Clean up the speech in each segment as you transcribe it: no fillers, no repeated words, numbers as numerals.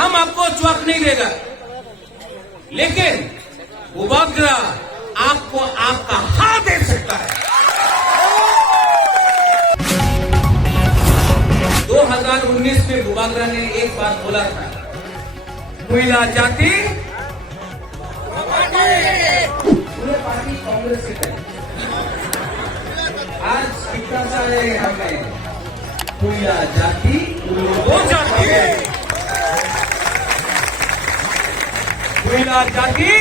हम आपको च्वाक नहीं देगा, लेकिन बुबागरा आपको आपका हाथ दे सकता है। 2019 में बुबागरा ने एक बात बोला था, कोयला जाति पूरे पार्टी कांग्रेस से कही। आज इतना सारे हमें कोयला जाति दो जाति है, कोयला जाति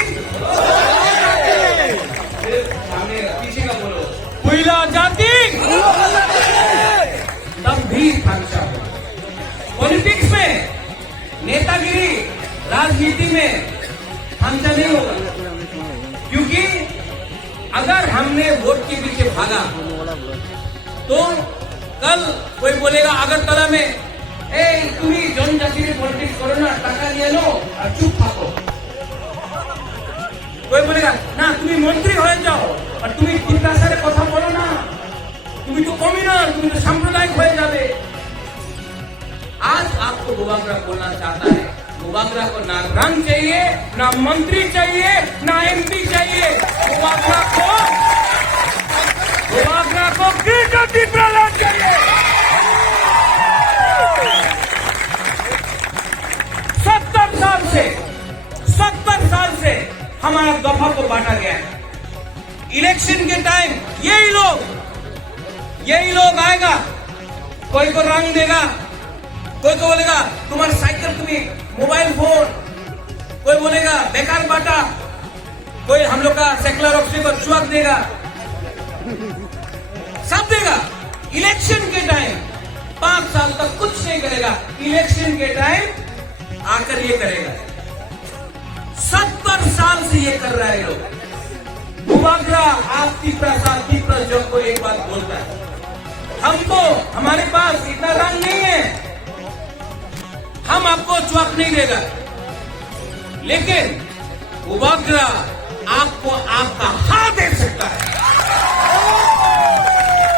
सामने पीछे का बोलो, कोयला जाति तब भी खामशा हो। पॉलिटिक्स में, नेतागिरी, राजनीति में खामशा नहीं होगा, क्योंकि अगर हमने वोट के पीछे भागा तो कल कोई बोलेगा अगरतला में, तुम्हें जनजाति में पॉलिटिक्स करो ना, टाका लिए लो और चुप थाको। कोई बोलेगा ना तुम्हें मंत्री हो जाओ और तुम्हें चिंता सारे कथा बोलो ना, तुम्हें तो कम्युनल, तुम्हें तो सांप्रदायिक हो जावे। आज आपको बुबागरा बोलना चाहता है, बुबागरा को ना रंग चाहिए, ना मंत्री चाहिए, ना एमपी चाहिए, बुबागरा को गिरजाति प्रहलाद चाहिए। 70 साल से हमारा दफा को बांटा गया है। इलेक्शन के टाइम यही लोग आएगा, कोई को रंग देगा, कोई को बोलेगा तुम्हारा साइकिल, तुम्हें मोबाइल फोन, कोई बोलेगा बेकार बांटा, कोई हम लोग का सेकुलर ऑफिस को च्वाक देगा, सब देगा। इलेक्शन के टाइम 5 साल तक कुछ नहीं करेगा, इलेक्शन के टाइम आकर ये करेगा। 70 साल से ये कर रहा है लोग। बुबागरा आप तीसरा जब को एक बात बोलता है, हमको हमारे पास इतना रंग नहीं है, हम आपको च्वाक नहीं देगा, लेकिन बुबागरा आपको आपका हाथ दे सकता है।